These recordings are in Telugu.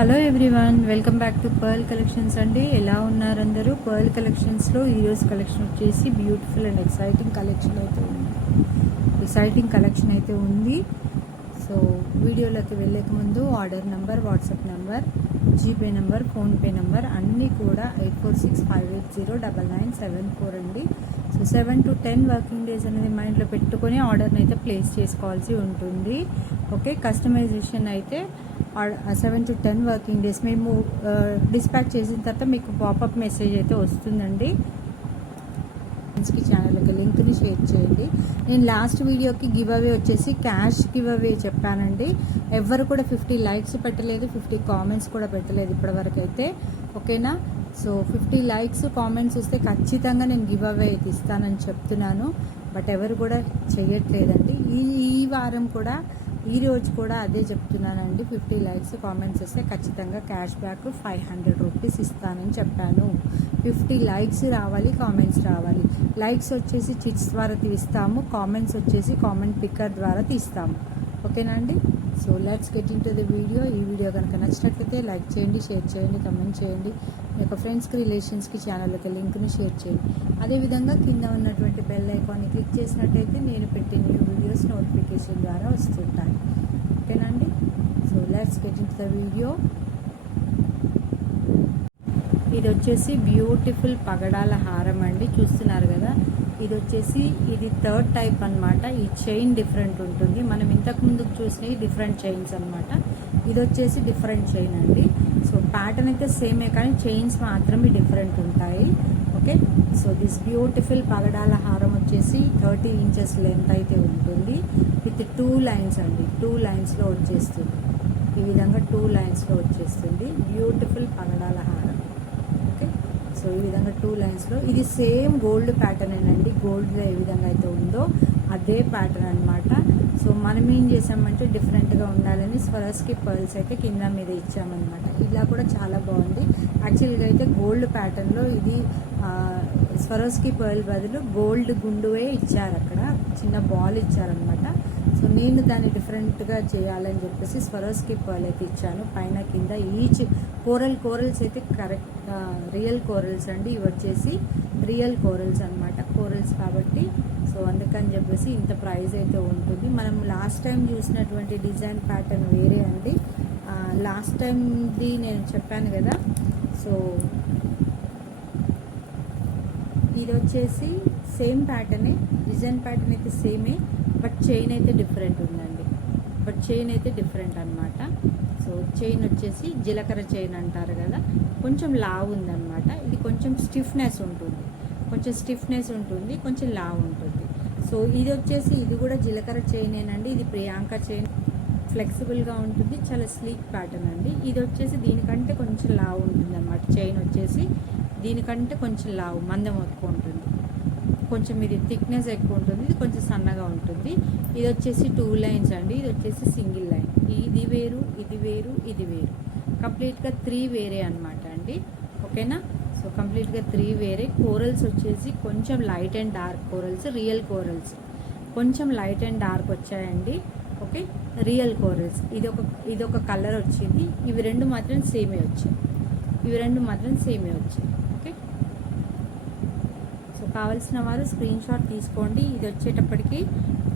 Hello everyone, welcome back to pearl collections అండి. ఎలా ఉన్నారు అందరూ? పర్ల్ కలెక్షన్స్లో ఈరోజు కలెక్షన్ వచ్చేసి బ్యూటిఫుల్ అండ్ ఎక్సైటింగ్ కలెక్షన్ అయితే ఉంది. సో వీడియోలోకి వెళ్ళక ముందు order number, WhatsApp number, GPay number, PhonePe number అన్నీ కూడా 8465809974 అండి. సో 7 to 10 వర్కింగ్ డేస్ అనేది మైండ్లో పెట్టుకొని ఆర్డర్ని అయితే ప్లేస్ చేసుకోవాల్సి ఉంటుంది. ఓకే, కస్టమైజేషన్ అయితే 7 to 10 వర్కింగ్ డేస్ మేము డిస్పాచ్ చేసిన తర్వాత మీకు పాపప్ మెసేజ్ అయితే వస్తుందండి. ఛానల్కి లింక్ని షేర్ చేయండి. నేను లాస్ట్ వీడియోకి గివ్ అవే వచ్చేసి క్యాష్ గివ్ అవే చెప్పానండి. ఎవరు కూడా 50 లైక్స్ పెట్టలేదు, 50 కామెంట్స్ కూడా పెట్టలేదు ఇప్పటివరకు అయితే. ఓకేనా? సో 50 లైక్స్ కామెంట్స్ వస్తే ఖచ్చితంగా నేను గివ్ అవే అయితే ఇస్తానని చెప్తున్నాను. బట్ ఎవరు కూడా చెయ్యట్లేదండి. ఈ వారం కూడా, ఈరోజు కూడా అదే చెప్తున్నానండి. 50 లైక్స్ కామెంట్స్ వస్తే ఖచ్చితంగా క్యాష్ బ్యాక్ 500 రూపీస్ ఇస్తానని చెప్పాను. 50 లైక్స్ రావాలి, కామెంట్స్ రావాలి. లైక్స్ వచ్చేసి చిట్స్ ద్వారా తీస్తాము, కామెంట్స్ వచ్చేసి కామెంట్ పిక్కర్ ద్వారా తీస్తాము. ఓకేనా అండి? So let's get in to the video. ఈ వీడియో కనుక నచ్చినట్లయితే లైక్ చేయండి, షేర్ చేయండి, కమెంట్ చేయండి. మీ యొక్క ఫ్రెండ్స్కి, రిలేషన్స్కి ఛానల్కి లింక్ని షేర్ చేయండి. అదేవిధంగా కింద ఉన్నటువంటి బెల్ ఐకాన్ని క్లిక్ చేసినట్టయితే నేను పెట్టే న్యూ వీడియోస్ నోటిఫికేషన్ ద్వారా వస్తుంటాయి. ఓకేనా అండి? So let's get in to the video. ఇది వచ్చేసి బ్యూటిఫుల్ పగడాల హారం అండి, చూస్తున్నారు కదా. ఇది థర్డ్ టైప్ అనమాట. ఈ చైన్ డిఫరెంట్ ఉంటుంది. మనం ఇంతకు ముందుకు చూసినవి డిఫరెంట్ చైన్స్ అనమాట. ఇది వచ్చేసి డిఫరెంట్ చైన్ అండి. సో ప్యాటర్న్ అయితే సేమే కానీ చైన్స్ మాత్రమే డిఫరెంట్ ఉంటాయి. ఓకే, సో దిస్ బ్యూటిఫుల్ పగడాల హారం వచ్చేసి 30 ఇంచెస్ లెంత్ అయితే ఉంటుంది. విత్ 2 లైన్స్ అండి. 2 లైన్స్లో వచ్చేస్తుంది. ఈ విధంగా 2 లైన్స్లో వచ్చేస్తుంది బ్యూటిఫుల్ పగడాల హారం. ఓకే, సో ఈ విధంగా 2 లైన్స్లో. ఇది సేమ్ గోల్డ్ ప్యాటర్న్ అండి. గోల్డ్లో ఏ విధంగా అయితే ఉందో అదే ప్యాటర్న్ అనమాట. సో మనం ఏం చేసామంటే డిఫరెంట్గా ఉండాలని స్వరస్కి పర్ల్స్ అయితే కింద మీద ఇచ్చామన్నమాట. ఇలా కూడా చాలా బాగుంది. యాక్చువల్గా అయితే గోల్డ్ ప్యాటర్న్లో ఇది స్వరస్కి పర్ల్ బదులు గోల్డ్ గుండువే ఇచ్చారు, అక్కడ చిన్న బాల్ ఇచ్చారనమాట. సో నేను దాన్ని డిఫరెంట్గా చేయాలని చెప్పేసి స్వరస్కి పర్ల్ అయితే ఇచ్చాను. పైన కింద ఈచ్ కోరల్స్ అయితే కరెక్ట్ రియల్ కోరల్స్ అండి. ఇవి వచ్చేసి రియల్ కోరల్స్ అనమాట. కోరల్స్ కాబట్టి సో అందుకని చెప్పేసి ఇంత ప్రైస్ అయితే ఉంటుంది. మనం లాస్ట్ టైం చూసినటువంటి డిజైన్ ప్యాటర్న్ వేరే అండి. లాస్ట్ టైంది నేను చెప్పాను కదా. సో ఇది వచ్చేసి సేమ్ ప్యాటర్నే, డిజైన్ ప్యాటర్న్ అయితే సేమే, బట్ చైన్ అయితే డిఫరెంట్ ఉందండి. అనమాట. సో చైన్ వచ్చేసి జీలకర్ర చైన్ అంటారు కదా, కొంచెం లావు ఉందన్నమాట. ఇది కొంచెం స్టిఫ్నెస్ ఉంటుంది, కొంచెం లావు ఉంటుంది. సో ఇది వచ్చేసి ఇది కూడా జీలకర్ర చైనేనండి. ఇది ప్రియాంక చైన్, ఫ్లెక్సిబుల్గా ఉంటుంది, చాలా స్లీక్ ప్యాటర్న్ అండి. ఇది వచ్చేసి దీనికంటే కొంచెం లావు ఉంటుంది అన్నమాట. చైన్ వచ్చేసి దీనికంటే కొంచెం లావు, మందం ఎక్కువ ఉంటుంది. కొంచెం ఇది థిక్నెస్ ఎక్కువ ఉంటుంది, ఇది కొంచెం సన్నగా ఉంటుంది. ఇది వచ్చేసి 2 లైన్స్ అండి. ఇది వచ్చేసి సింగిల్ లైన్. ఇది వేరు, ఇది వేరు, ఇది వేరు. కంప్లీట్గా 3 వేరే అనమాట అండి. ఓకేనా? సో కంప్లీట్గా 3 వేరే. కోరల్స్ వచ్చేసి కొంచెం light and dark corals, real corals కొంచెం లైట్ అండ్ డార్క్ వచ్చాయండి. Okay, real corals. ఇది ఒక కలర్ వచ్చింది. ఇవి రెండు మాత్రం సేమే వచ్చాయి. ఓకే, సో కావాల్సిన వారు స్క్రీన్ షాట్ తీసుకోండి. ఇది వచ్చేటప్పటికి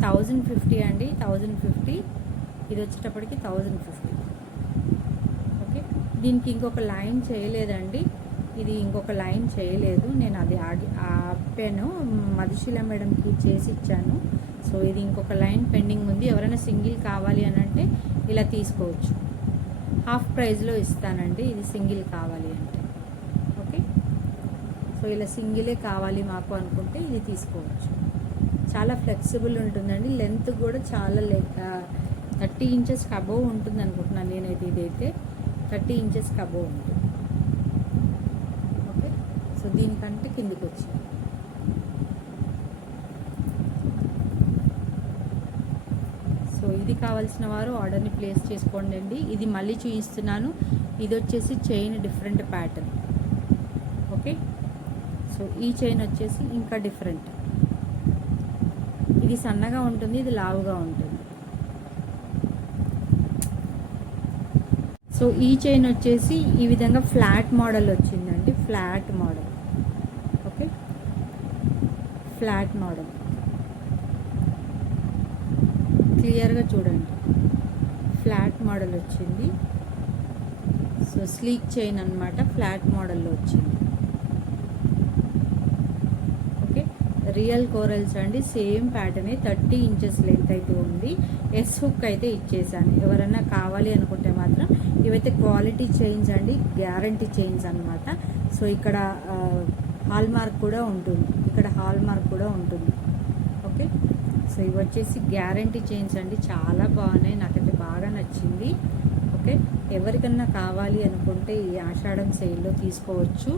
1050 అండి. 1050. ఇది వచ్చేటప్పటికి 1050. ఓకే, దీనికి ఇంకొక లైన్ చేయలేదండి. నేను అది ఆపాను, మధుశీల మేడంకి చేసి ఇచ్చాను. సో ఇది ఇంకొక లైన్ పెండింగ్ ఉంది. ఎవరైనా సింగిల్ కావాలి అని అంటే ఇలా తీసుకోవచ్చు. హాఫ్ ప్రైస్లో ఇస్తానండి ఇది సింగిల్ కావాలి అంటే. ఓకే, సో ఇలా సింగిలే కావాలి మాకు అనుకుంటే ఇది తీసుకోవచ్చు. చాలా ఫ్లెక్సిబుల్ ఉంటుందండి. లెంత్ కూడా చాలా 30 ఇంచెస్కి అబోవ్ ఉంటుంది అనుకుంటున్నాను నేనైతే. ఇదైతే 30 ఇంచెస్కి అబోవ్ ఉంటుంది. ఓకే, సో దీనికంటే కిందికి వచ్చింది. సో ఇది కావాల్సిన వారు ఆర్డర్ని ప్లేస్ చేసుకోండి అండి. ఇది మళ్ళీ చూపిస్తున్నాను. ఇది వచ్చేసి chain different pattern. Okay, so ఈ చైన్ వచ్చేసి ఇంకా డిఫరెంట్. ఇది సన్నగా ఉంటుంది, ఇది లావుగా ఉంటుంది. సో సో ఈ చైన్ వచ్చేసి ఈ విధంగా ఫ్లాట్ మోడల్ వచ్చిందండి, flat model. Okay, flat model క్లియర్గా చూడండి, ఫ్లాట్ మోడల్ వచ్చింది. సో స్లీక్ చైన్ అన్నమాట, ఫ్లాట్ మోడల్లో వచ్చింది. ఓకే, రియల్ కోరల్స్ అండి, సేమ్ ప్యాటర్నే, 30 ఇంచెస్ లెంత్ అయితే ఉంది. ఎస్ హుక్ అయితే ఇచ్చేసాను, ఎవరన్నా కావాలి అనుకుంటే మాత్రం. ఇవైతే క్వాలిటీ చైన్స్ అండి, గ్యారంటీ చైన్స్ అన్నమాట. సో ఇక్కడ హాల్ మార్క్ కూడా ఉంటుంది, ఇక్కడ హాల్ మార్క్ కూడా ఉంటుంది. ఓకే, సో ఇవి వచ్చేసి గ్యారంటీ చైన్స్ అండి, చాలా బాగున్నాయి, నాకైతే బాగా నచ్చింది. ఓకే, ఎవరికన్నా కావాలి అనుకుంటే ఈ ఆషాఢం సేల్లో తీసుకోవచ్చు,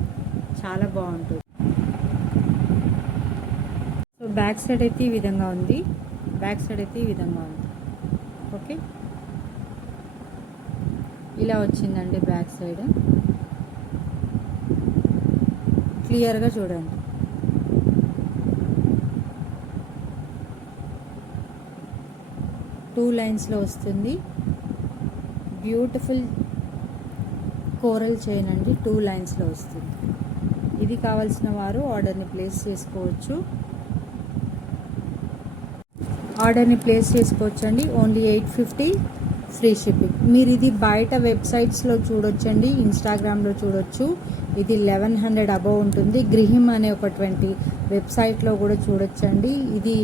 చాలా బాగుంటుంది. సో బ్యాక్ సైడ్ అయితే ఈ విధంగా ఉంది, బ్యాక్ సైడ్ అయితే ఈ విధంగా ఉంది. ఓకే, ఇలా వచ్చిందండి బ్యాక్ సైడ్, క్లియర్గా చూడండి. టూ లైన్స్లో వస్తుంది, బ్యూటిఫుల్ కోరల్ చైన్ అండి, 2 లైన్స్లో వస్తుంది. ఇది కావాల్సిన వారు ఆర్డర్ని ప్లేస్ చేసుకోవచ్చు, ఆర్డర్ని ప్లేస్ చేసుకోవచ్చు అండి. Only 850 free shipping. మీరు ఇది బయట వెబ్సైట్స్లో చూడొచ్చండి, ఇన్స్టాగ్రామ్లో చూడొచ్చు. ఇది 1100 అబవ్ ఉంటుంది. గ్రిహిమ్ అనే ఒక 20 వెబ్సైట్లో కూడా చూడొచ్చండి. ఇది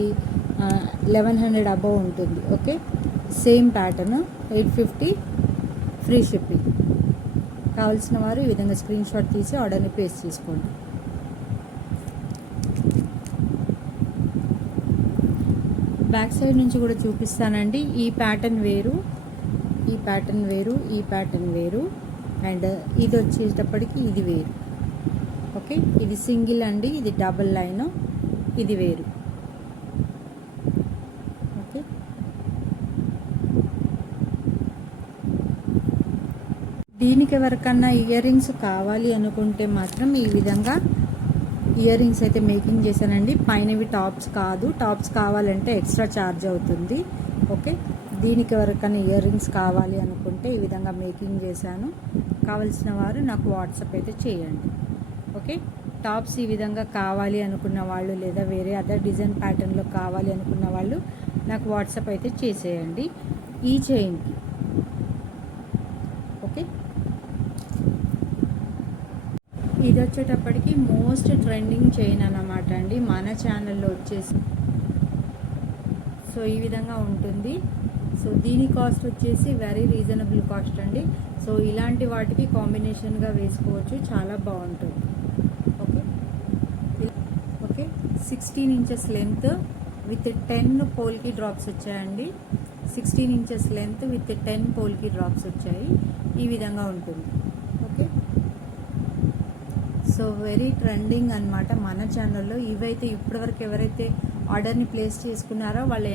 1100 అబవ్ ఉంటుంది. Okay, same pattern, 850 free shipping. కావాల్సిన వారు ఈ విధంగా స్క్రీన్ షాట్ తీసి ఆర్డర్ని ప్లేస్ చేసుకోండి. బ్యాక్ సైడ్ నుంచి కూడా చూపిస్తానండి. ఈ ప్యాటర్న్ వేరు, ఈ ప్యాటర్న్ వేరు, ఈ ప్యాటర్న్ వేరు, అండ్ ఇది వచ్చేటప్పటికి ఇది వేరు. ఓకే, ఇది సింగిల్ అండి, ఇది డబుల్ లైన్, ఇది వేరు. ఓకే, దీనికి ఎవరికన్నా ఇయర్ రింగ్స్ కావాలి అనుకుంటే మాత్రం ఈ విధంగా ఇయర్ రింగ్స్ అయితే మేకింగ్ చేశానండి. పైనవి టాప్స్ కాదు, టాప్స్ కావాలంటే ఎక్స్ట్రా ఛార్జ్ అవుతుంది. ఓకే, దీనికి ఎవరికైనా ఇయర్ రింగ్స్ కావాలి అనుకుంటే ఈ విధంగా మేకింగ్ చేశాను. కావలసిన వారు నాకు వాట్సాప్ అయితే చేయండి. ఓకే, టాప్స్ ఈ విధంగా కావాలి అనుకున్న వాళ్ళు, లేదా వేరే అదర్ డిజైన్ ప్యాటర్న్లో కావాలి అనుకున్న వాళ్ళు నాకు వాట్సాప్ అయితే చేసేయండి ఈ చైన్కి. ఓకే, ఇది వచ్చేటప్పటికి మోస్ట్ ట్రెండింగ్ చైన్ అన్నమాట అండి మన ఛానల్లో వచ్చేసి. సో ఈ విధంగా ఉంటుంది. సో దీని కాస్ట్ వచ్చేసి వెరీ రీజనబుల్ కాస్ట్ అండి. సో ఇలాంటి వాటికి కాంబినేషన్గా వేసుకోవచ్చు, చాలా బాగుంటుంది. Okay, okay, 16 inches length with 10 polki drops వచ్చాయండి. 16 inches length with 10 polki drops వచ్చాయి. ఈ విధంగా ఉంటుంది. ఓకే, సో వెరీ ట్రెండింగ్ అన్నమాట మన ఛానల్లో. ఇవైతే ఇప్పటివరకు ఎవరైతే ఆర్డర్ని ప్లేస్ చేసుకున్నారో వాళ్ళ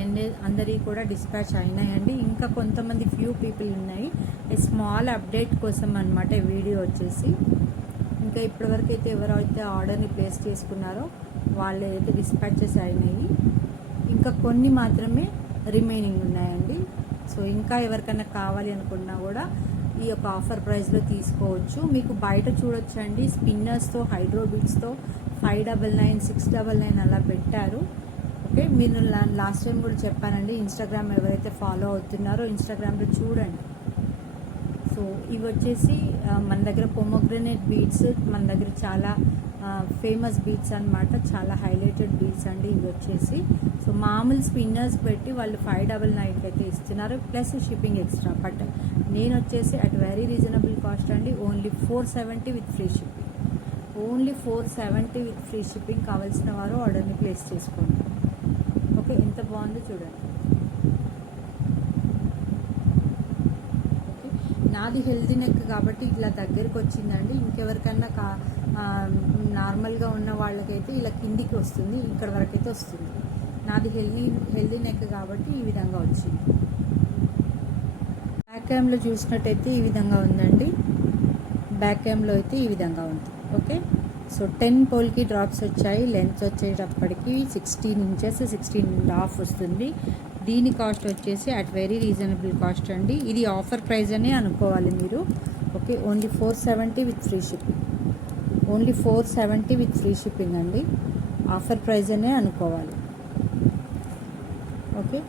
అందరికీ కూడా డిస్పాచ్ అయినాయండి. ఇంకా కొంతమంది ఫ్యూ పీపుల్ ఉన్నాయి. స్మాల్ అప్డేట్ కోసం అన్నమాట వీడియో వచ్చేసి. ఇంకా ఇప్పటివరకు అయితే ఎవరైతే ఆర్డర్ని ప్లేస్ చేసుకున్నారో వాళ్ళు అయితే డిస్పాచెస్ అయినాయి. ఇంకా కొన్ని మాత్రమే రిమైనింగ్ ఉన్నాయండి. సో ఇంకా ఎవరికైనా కావాలి అనుకున్నా కూడా ఈ యొక్క ఆఫర్ ప్రైస్లో తీసుకోవచ్చు. మీకు బయట చూడొచ్చండి, స్పిన్నర్స్తో హైడ్రో బీట్స్తో 599, 699 అలా పెట్టారు. ఓకే, మీరు లాస్ట్ టైం కూడా చెప్పానండి, ఇన్స్టాగ్రామ్ ఎవరైతే ఫాలో అవుతున్నారో ఇన్స్టాగ్రామ్లో చూడండి. సో ఇవి వచ్చేసి మన దగ్గర పొమోగ్రనేట్ బీడ్స్, మన దగ్గర చాలా ఫేమస్ బీడ్స్ అన్నమాట, చాలా హైలైటెడ్ బీడ్స్ అండి ఇవి వచ్చేసి. సో మామూలు స్పిన్నర్స్ పెట్టి వాళ్ళు 599 అయితే ఇస్తున్నారు, ప్లస్ షిప్పింగ్ ఎక్స్ట్రా. బట్ నేను వచ్చేసి అట్ వెరీ రీజనబుల్ కాస్ట్ అండి, only 470 with free shipping. Only 470 with free shipping. కావాల్సిన వారు ఆర్డర్ని ప్లేస్ చేసుకోండి. ఓకే, ఎంత బాగుందో చూడండి. ఓకే, నాది హెల్తీ నెక్ కాబట్టి ఇట్లా దగ్గరికి వచ్చిందండి. ఇంకెవరికన్నా నార్మల్గా ఉన్న వాళ్ళకైతే ఇలా కిందికి వస్తుంది, ఇక్కడ వరకు అయితే వస్తుంది. నాది హెల్తీ నెక్ కాబట్టి ఈ విధంగా వచ్చింది. బ్యాక్ క్యామ్లో చూసినట్టయితే ఈ విధంగా ఉందండి. బ్యాక్ క్యామ్లో అయితే ఈ విధంగా ఉంది. ఓకే, సో 10 పోల్కి డ్రాప్స్ వచ్చాయి. లెంత్ వచ్చేటప్పటికి 16 ఇంచెస్, 16.5 వస్తుంది. దీని కాస్ట్ వచ్చేసి అట్ వెరీ రీజనబుల్ కాస్ట్ అండి. ఇది ఆఫర్ ప్రైస్ అనే అనుకోవాలి మీరు. Okay, only 470 with free shipping. Only 470 with free shipping అండి. ఆఫర్ ప్రైస్ అనే అనుకోవాలి. Okay,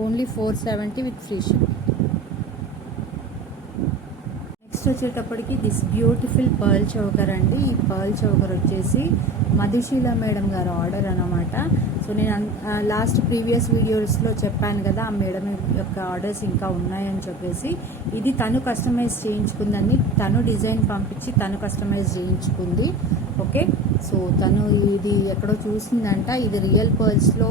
only 470 with free shipping. Next వచ్చేటప్పటికి దిస్ బ్యూటిఫుల్ పర్ల్ చౌకర్ అండి. ఈ పర్ల్ చౌకర్ వచ్చేసి మధుశీల మేడం గారు ఆర్డర్ అన్నమాట. సో నేను లాస్ట్ ప్రీవియస్ వీడియోస్లో చెప్పాను కదా, ఆ మేడం యొక్క ఆర్డర్స్ ఇంకా ఉన్నాయని చెప్పేసి. ఇది తను కస్టమైజ్ చేయించుకుందని, తను డిజైన్ పంపించి తను కస్టమైజ్ చేయించుకుంది. ఓకే, సో తను ఇది ఎక్కడో చూసిందంట. ఇది రియల్ పర్ల్స్లో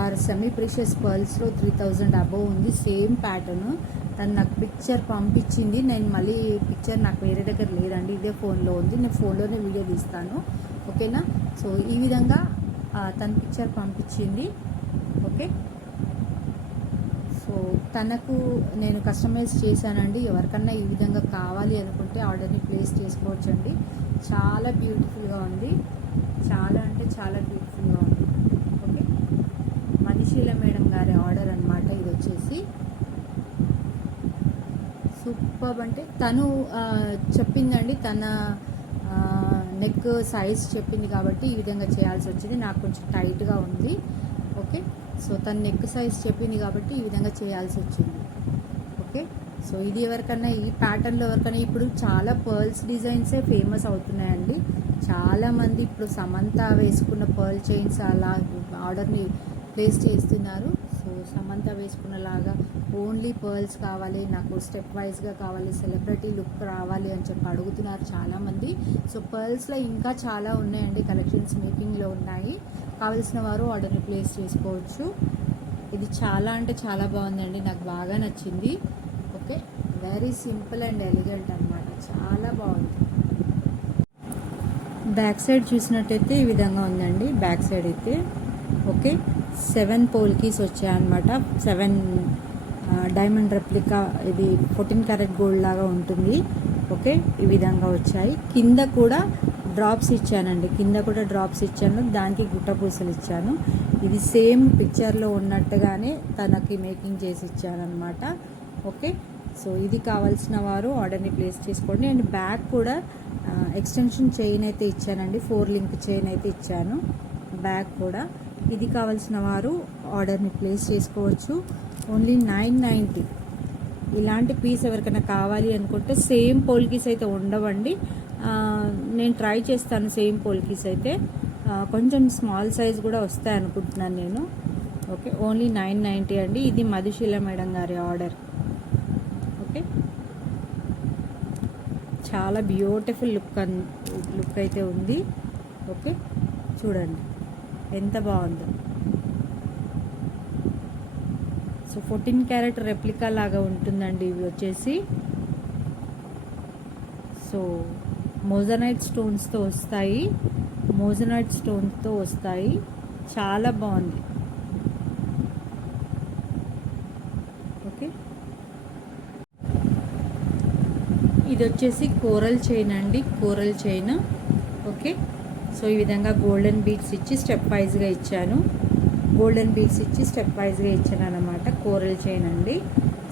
ఆర్ సెమీ ప్రీషియస్ పర్ల్స్లో 3000 అబోవ్ ఉంది. Same pattern. తను నాకు పిక్చర్ పంపించింది. నేను మళ్ళీ పిక్చర్ నాకు వేరే దగ్గర లేదండి, ఇదే ఫోన్లో ఉంది. నేను ఫోన్లోనే వీడియో తీస్తాను. ఓకేనా. సో ఈ విధంగా తన పిక్చర్ పంపించింది. ఓకే, సో తనకు నేను కస్టమైజ్ చేశానండి. ఎవరికన్నా ఈ విధంగా కావాలి అనుకుంటే ఆర్డర్ని ప్లేస్ చేసుకోవచ్చండి. చాలా బ్యూటిఫుల్గా ఉంది. చాలా అంటే చాలా బ్యూటిఫుల్గా ఉంది. ఓకే, మధుశీల మేడం గారి ఆర్డర్ అనమాట ఇది వచ్చేసి. సూపర్ అంటే తను చెప్పిందండి, తన నెక్ సైజ్ చెప్పింది కాబట్టి ఈ విధంగా చేయాల్సి వచ్చింది. నాకు కొంచెం టైట్గా ఉంది. ఓకే, సో తన నెక్ సైజ్ చెప్పింది కాబట్టి ఈ విధంగా చేయాల్సి వచ్చింది. ఓకే, సో ఇది ఎవరికన్నా ఈ ప్యాటర్న్లో ఎవరికైనా ఇప్పుడు చాలా పర్ల్స్ డిజైన్సే ఫేమస్ అవుతున్నాయండి. చాలామంది ఇప్పుడు సమంత వేసుకున్న పర్ల్ చైన్స్ అలా ఆర్డర్ని ప్లేస్ చేస్తున్నారు. సో సమంత వేసుకున్నలాగా ఓన్లీ పర్ల్స్ కావాలి, నాకు స్టెప్ వైజ్గా కావాలి, సెలబ్రిటీ లుక్ రావాలి అని చెప్పి అడుగుతున్నారు చాలామంది. సో పర్ల్స్లో ఇంకా చాలా ఉన్నాయండి, కలెక్షన్స్ మేకింగ్లో ఉన్నాయి. కావలసిన వారు ఆర్డర్ని ప్లేస్ చేసుకోవచ్చు. ఇది చాలా అంటే చాలా బాగుందండి, నాకు బాగా నచ్చింది. Okay, very simple and elegant అనమాట, చాలా బాగుంది. బ్యాక్ సైడ్ చూసినట్టయితే ఈ విధంగా ఉందండి. బ్యాక్ సైడ్ అయితే ఓకే 7 పోల్కీస్ వచ్చాయన్నమాట. 7 డైమండ్ రెప్లికా, ఇది 14 క్యారెట్ గోల్డ్ లాగా ఉంటుంది. ఓకే, ఈ విధంగా వచ్చాయి. కింద కూడా డ్రాప్స్ ఇచ్చానండి, కింద కూడా డ్రాప్స్ ఇచ్చాను, దానికి గుట్ట పూసలు ఇచ్చాను. ఇది సేమ్ పిక్చర్లో ఉన్నట్టుగానే తనకి మేకింగ్ చేసి ఇచ్చానమాట. ఓకే, సో ఇది కావాల్సిన వారు ఆర్డర్ని ప్లేస్ చేసుకోండి. అండ్ బ్యాక్ కూడా ఎక్స్టెన్షన్ చైన్ అయితే ఇచ్చానండి, 4 లింక్ చైన్ అయితే ఇచ్చాను బ్యాక్ కూడా. ఇది కావాల్సిన వారు ఆర్డర్ని ప్లేస్ చేసుకోవచ్చు. ఓన్లీ 990. ఇలాంటి పీస్ ఎవరికైనా కావాలి అనుకుంటే సేమ్ పోల్కీస్ అయితే ఉండవండి, నేను ట్రై చేస్తాను. సేమ్ పోల్కీస్ అయితే కొంచెం స్మాల్ సైజ్ కూడా వస్తాయి అనుకుంటున్నాను నేను. ఓకే, ఓన్లీ 990 అండి. ఇది మధుశీల మేడం గారి ఆర్డర్. ఓకే, చాలా బ్యూటిఫుల్ లుక్ అయితే ఉంది. ఓకే, చూడండి ఎంత బాగుందో. సో 14 క్యారెట్ రెప్లికా లాగా ఉంటుందండి ఇవి వచ్చేసి. సో మోజనైట్ స్టోన్స్తో వస్తాయి, మోజనైట్ స్టోన్తో వస్తాయి. చాలా బాగుంది. ఓకే, ఇది వచ్చేసి కోరల్ చైన్ అండి, కోరల్ చైన్. ఓకే, సో ఈ విధంగా గోల్డెన్ బీడ్స్ ఇచ్చి స్టెప్ వైజ్గా ఇచ్చాను, గోల్డెన్ బీడ్స్ ఇచ్చి స్టెప్ వైజ్గా ఇచ్చాను అన్నమాట. కోరల్ చైన్ అండి.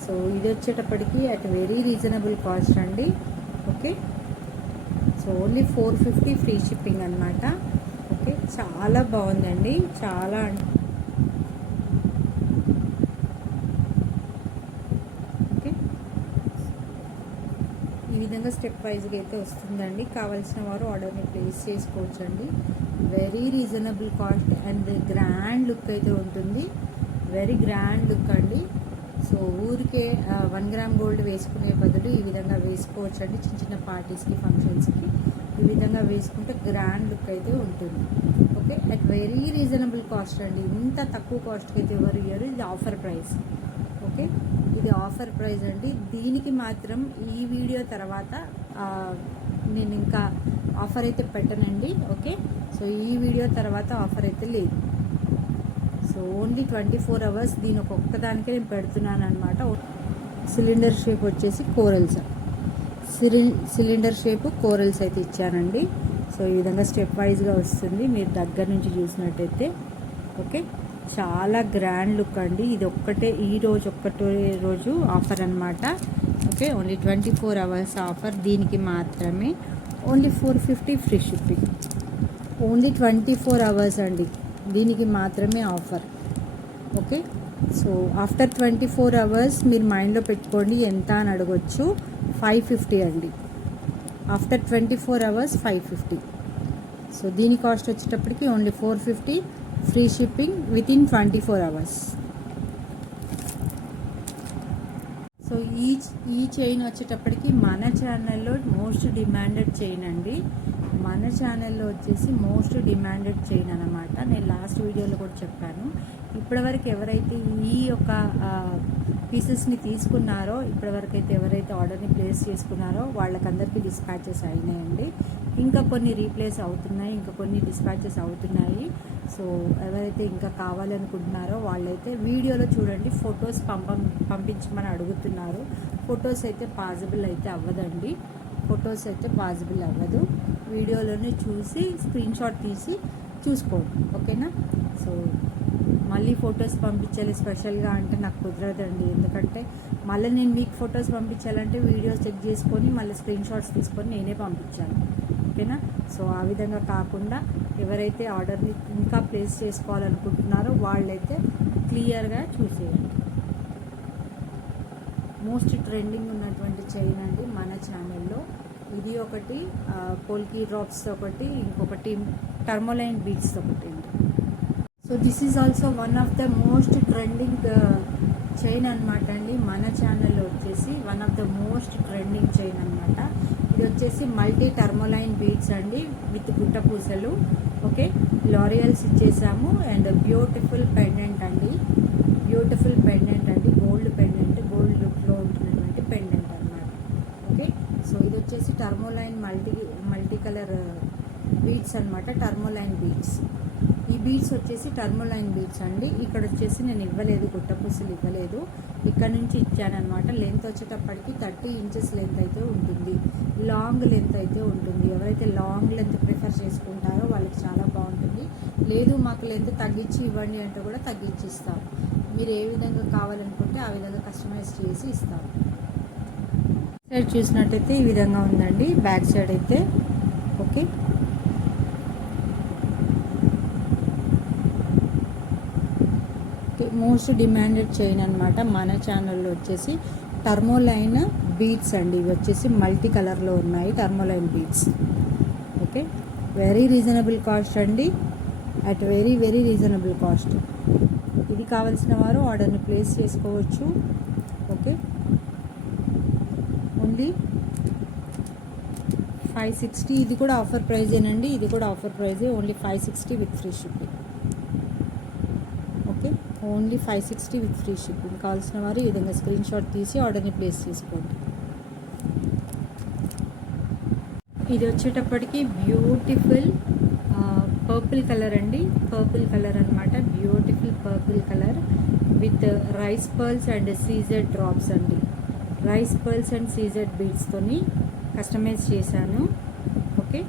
సో ఇది వచ్చేటప్పటికి అట్ వెరీ రీజనబుల్ కాస్ట్ అండి. Okay, so only 450 free shipping అనమాట. ఓకే, చాలా బాగుందండి, చాలా ఓకే, ఈ విధంగా స్టెప్ వైజ్గా అయితే వస్తుందండి. కావాల్సిన వారు ఆర్డర్ని ప్లేస్ చేసుకోవచ్చండి. Very reasonable cost and grand look అయితే ఉంటుంది, వెరీ గ్రాండ్ లుక్ అండి. సో ఊరికే 1 గ్రామ్ గోల్డ్ వేసుకునే బదులు ఈ విధంగా వేసుకోవచ్చు అండి. చిన్న చిన్న పార్టీస్కి, ఫంక్షన్స్కి ఈ విధంగా వేసుకుంటే గ్రాండ్ లుక్ అయితే ఉంటుంది. Okay, at very reasonable cost అండి. ఇంత తక్కువ కాస్ట్కి అయితే ఎవరు ఇయ్యరు, ఇది ఆఫర్ ప్రైస్. ఓకే, ఇది ఆఫర్ ప్రైస్ అండి. దీనికి మాత్రం ఈ వీడియో తర్వాత నేను ఇంకా ఆఫర్ అయితే పెట్టనండి. ఓకే, సో ఈ వీడియో తర్వాత ఆఫర్ అయితే లేదు. సో ఓన్లీ 24 అవర్స్ దీని ఒక్కదానికే నేను పెడుతున్నాను అనమాట. సిలిండర్ షేప్ వచ్చేసి కోరల్స్, సిలిండర్ షేప్ కోరల్స్ అయితే ఇచ్చానండి. సో ఈ విధంగా స్టెప్ వైజ్గా వస్తుంది మీరు దగ్గర నుంచి చూసినట్టయితే. ఓకే, చాలా గ్రాండ్ లుక్ అండి. ఇది ఒక్కటే ఒక్కటే రోజు ఆఫర్ అనమాట. Okay, only 24 hours offer. దీనికి మాత్రమే only 450 free shipping. Only 24 hours అండి, దీనికి మాత్రమే offer. Okay, so after 24 hours మీరు మైండ్లో పెట్టుకోండి ఎంత అని అడగొచ్చు. 550 అండి. After 24 hours 550. సో దీని కాస్ట్ వచ్చేటప్పటికి only 450 free shipping with in 24 hours. So ఈ చైన్ వచ్చేటప్పటికి మన ఛానల్లో మోస్ట్ డిమాండెడ్ చైన్ అండి. మన ఛానల్లో వచ్చేసి మోస్ట్ డిమాండెడ్ చైన్ అనమాట. నేను లాస్ట్ వీడియోలో కూడా చెప్పాను. ఇప్పటివరకు ఎవరైతే ఈ యొక్క పీసెస్ని తీసుకున్నారో, ఇప్పటివరకు అయితే ఎవరైతే ఆర్డర్ని ప్లేస్ చేసుకున్నారో వాళ్ళకందరికీ డిస్పాచెస్ అయినాయండి. ఇంకా కొన్ని రీప్లేస్ అవుతున్నాయి, ఇంకా కొన్ని డిస్పాచెస్ అవుతున్నాయి. సో ఎవరైతే ఇంకా కావాలనుకుంటున్నారో వాళ్ళైతే వీడియోలో చూడండి. ఫొటోస్ పంపించమని అడుగుతున్నారు. ఫొటోస్ అయితే పాసిబుల్ అయితే అవ్వదండి. ఫొటోస్ అయితే పాసిబుల్ అవ్వదు. వీడియోలోనే చూసి స్క్రీన్ షాట్ తీసి చూసుకోండి. ఓకేనా? సో మళ్ళీ ఫొటోస్ పంపించాలి స్పెషల్గా అంటే నాకు కుదరదండి. ఎందుకంటే మళ్ళీ నేను మీకు ఫొటోస్ పంపించాలంటే వీడియోస్ చెక్ చేసుకొని మళ్ళీ స్క్రీన్ షాట్స్ తీసుకొని నేనే పంపించాను. ఓకేనా? సో ఆ విధంగా కాకుండా ఎవరైతే ఆర్డర్ని ఇంకా ప్లేస్ చేసుకోవాలనుకుంటున్నారో వాళ్ళైతే క్లియర్గా చూసేయండి. మోస్ట్ ట్రెండింగ్ ఉన్నటువంటి చైన్ అండి మన ఛానల్లో. ఇది ఒకటి, పోల్కీ డ్రాప్స్ ఒకటి, ఇంకొకటి టర్మోలైన్ బీడ్స్ ఒకటి అండి. So this is also one of the most trending chain అనమాట అండి. మన ఛానల్లో వచ్చేసి one of the most trending chain అనమాట. ఇది వచ్చేసి మల్టీ టర్మోలైన్ బీడ్స్ అండి విత్ గుట్ట పూసలు. ఓకే, లారియల్స్ ఇచ్చేసాము. అండ్ బ్యూటిఫుల్ పెండెంట్ అండి, బ్యూటిఫుల్ పెండెంట్ అండి. గోల్డ్ పెండెంట్, గోల్డ్ లుక్లో ఉంటున్నటువంటి పెండెంట్ అనమాట. ఓకే, సో ఇది వచ్చేసి టర్మోలైన్ మల్టీ కలర్ బీడ్స్ అనమాట. టర్మోలైన్ బీడ్స్. ఈ బీడ్స్ వచ్చేసి టర్మోలైన్ బీడ్స్ అండి. ఇక్కడ వచ్చేసి నేను ఇవ్వలేదు, గుట్టపూసలు ఇవ్వలేదు, ఇక్కడ నుంచి ఇచ్చానమాట. లెంత్ వచ్చేటప్పటికి 30 inches లెంత్ అయితే ఉంటుంది. లాంగ్ లెంత్ అయితే ఉంటుంది. ఎవరైతే లాంగ్ లెంత్ ప్రిఫర్ చేసుకుంటారో వాళ్ళకి చాలా బాగుంటుంది. లేదు మాకు లెంత్ తగ్గించి ఇవ్వండి అంటే కూడా తగ్గించి ఇస్తాం. మీరు ఏ విధంగా కావాలనుకుంటే ఆ విధంగా కస్టమైజ్ చేసి ఇస్తాం. సైడ్ చూసినట్టయితే ఈ విధంగా ఉందండి బ్యాక్ సైడ్ అయితే. ఓకే, మోస్ట్ డిమాండెడ్ చైన్ అనమాట మన ఛానల్లో వచ్చేసి. టర్మోలైన్ బీడ్స్ అండి. ఇవి వచ్చేసి మల్టీ కలర్లో ఉన్నాయి tourmaline beads. Okay, very reasonable cost అండి, at very very reasonable cost. ఇది కావాల్సిన వారు ఆర్డర్ని ప్లేస్ చేసుకోవచ్చు. Okay, only 560. ఇది కూడా ఆఫర్ ప్రైజేనండి, ఇది కూడా ఆఫర్ ప్రైజే. Only 560 with free shipping. Okay, only 560 with free shipping. కావాల్సిన వారు ఈ విధంగా స్క్రీన్ షాట్ తీసి ఆర్డర్ని ప్లేస్ చేసుకోండి. ఇది వచ్చేటప్పటికి బ్యూటిఫుల్ పర్పుల్ కలర్ అండి. పర్పుల్ కలర్ అనమాట. Beautiful purple colour with rice pearls and CZ drops అండి. రైస్ పర్ల్స్ అండ్ సీజెడ్ బీడ్స్తోని కస్టమైజ్ చేశాను. ఓకే,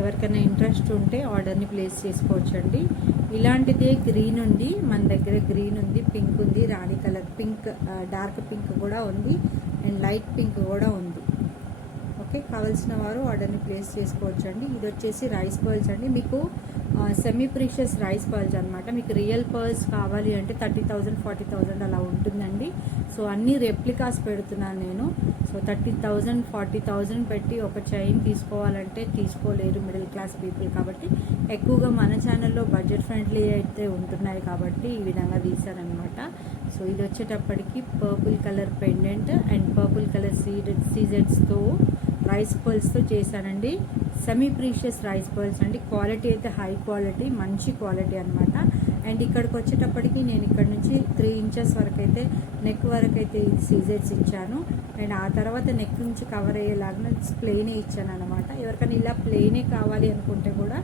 ఎవరికైనా ఇంట్రెస్ట్ ఉంటే ఆర్డర్ని ప్లేస్ చేసుకోవచ్చండి. ఇలాంటిదే గ్రీన్ ఉంది మన దగ్గర. గ్రీన్ ఉంది, పింక్ ఉంది, రాణి కలర్ పింక్, డార్క్ పింక్ కూడా ఉంది, అండ్ లైట్ పింక్ కూడా ఉంది. ఓకే, కావాల్సిన వారు ఆర్డర్ని ప్లేస్ చేసుకోవచ్చండి. ఇది వచ్చేసి రైస్ పర్ల్స్ అండి. మీకు సెమీ ప్రీషియస్ రైస్ పర్ల్స్ అనమాట. మీకు రియల్ పర్ల్స్ కావాలి అంటే 30,000 40,000 అలా ఉంటుందండి. సో అన్ని రెప్లికాస్ పెడుతున్నాను నేను. సో 30,000 40,000 పెట్టి ఒక చైన్ తీసుకోవాలంటే తీసుకోలేరు మిడిల్ క్లాస్ పీపుల్. కాబట్టి ఎక్కువగా మన ఛానల్లో బడ్జెట్ ఫ్రెండ్లీ అయితే ఉంటున్నాయి కాబట్టి ఈ విధంగా తీశారనమాట. సో ఇది వచ్చేటప్పటికి purple colour pendant and purple colour సీజెడ్స్తో రైస్ పర్ల్స్తో చేశానండి. సెమీ ప్రీషియస్ రైస్ పర్ల్స్ అండి. క్వాలిటీ అయితే హై క్వాలిటీ, మంచి క్వాలిటీ అనమాట. అండ్ ఇక్కడికి వచ్చేటప్పటికి నేను ఇక్కడ నుంచి 3 inches వరకు అయితే నెక్ వరకు అయితే సీజెడ్స్ ఇచ్చాను. అండ్ ఆ తర్వాత నెక్ నుంచి కవర్ అయ్యేలాగా ప్లెయినే ఇచ్చాను అనమాట. ఎవరికైనా ఇలా ప్లెయినే కావాలి అనుకుంటే కూడా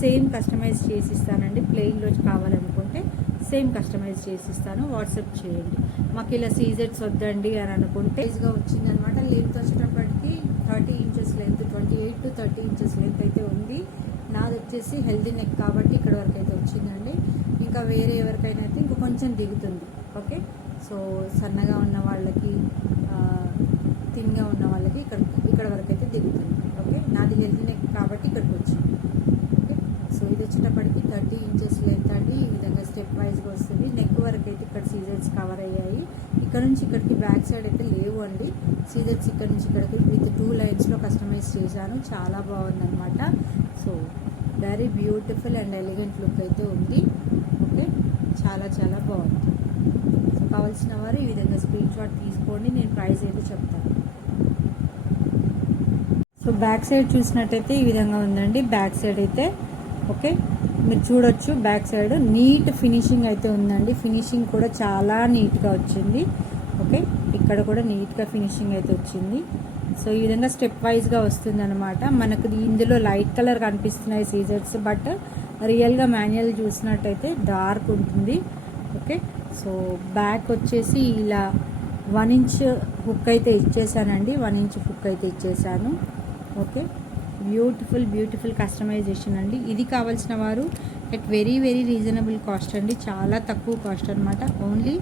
సేమ్ కస్టమైజ్ చేసి ఇస్తానండి. ప్లెయిన్లో కావాలనుకుంటే సేమ్ కస్టమైజ్ చేసి ఇస్తాను, వాట్సాప్ చేయండి. మాకు ఇలా సీజెట్స్ వద్దండి అని అనుకుంటే ఈజీగా వచ్చిందనమాట. లెంత్ వచ్చేటప్పటికి 30 inches length, 28 to 30 inches length అయితే ఉంది. నాది వచ్చేసి హెల్దీ నెక్ కాబట్టి ఇక్కడ వరకు అయితే వచ్చిందండి. ఇంకా వేరే ఎవరికైనా అయితే ఇంకా కొంచెం దిగుతుంది. ఓకే, సో సన్నగా ఉన్న వాళ్ళకి, థిన్గా ఉన్న వాళ్ళకి ఇక్కడ వరకు అయితే దిగుతుంది. ఓకే, నాది హెల్దీ నెక్ కాబట్టి ఇక్కడికి వచ్చింది. ఓకే, సో ఇది వచ్చేటప్పటికి 30 ఇంచెస్ లెంత్ అండి. ఈ విధంగా స్టెప్ వైజ్గా వస్తుంది. నెక్ వరకు అయితే ఇక్కడ సీజర్స్ కవర్ అయ్యాయి. ఇక్కడ నుంచి ఇక్కడికి బ్యాక్ సైడ్ అయితే లేవు అండి. సీజర్స్ ఇక్కడ నుంచి ఇక్కడికి విత్ 2 లైన్స్లో కస్టమైజ్ చేశాను. చాలా బాగుందన్నమాట. So very beautiful and elegant look అయితే ఉంది. ఓకే, చాలా చాలా బాగుంది. సో కావాల్సిన వారు ఈ విధంగా స్క్రీన్ షాట్ తీసుకోండి. నేను ప్రైస్ అయితే చెప్తాను. సో బ్యాక్ సైడ్ చూసినట్టయితే ఈ విధంగా ఉందండి. బ్యాక్ సైడ్ అయితే ఓకే, మీరు చూడొచ్చు. బ్యాక్ సైడ్ నీట్ ఫినిషింగ్ అయితే ఉందండి. ఫినిషింగ్ కూడా చాలా నీట్గా వచ్చింది. ఓకే, ఇక్కడ కూడా నీట్గా ఫినిషింగ్ అయితే వచ్చింది. సో ఈ విధంగా స్టెప్ వైజ్గా వస్తుంది అనమాట. మనకు ఇందులో లైట్ కలర్ కనిపిస్తున్నాయి సీజర్స్, బట్ రియల్గా మాన్యువల్ చూసినట్టయితే డార్క్ ఉంటుంది. ఓకే, సో బ్యాక్ వచ్చేసి ఇలా 1 ఇంచ్ హుక్ అయితే ఇచ్చేసానండి. 1 ఇంచ్ హుక్ అయితే ఇచ్చేసాను. ఓకే, బ్యూటిఫుల్ కస్టమైజేషన్ అండి. ఇది కావాల్సిన వారు ఎట్ వెరీ రీజనబుల్ కాస్ట్ అండి. చాలా తక్కువ కాస్ట్ అనమాట. Only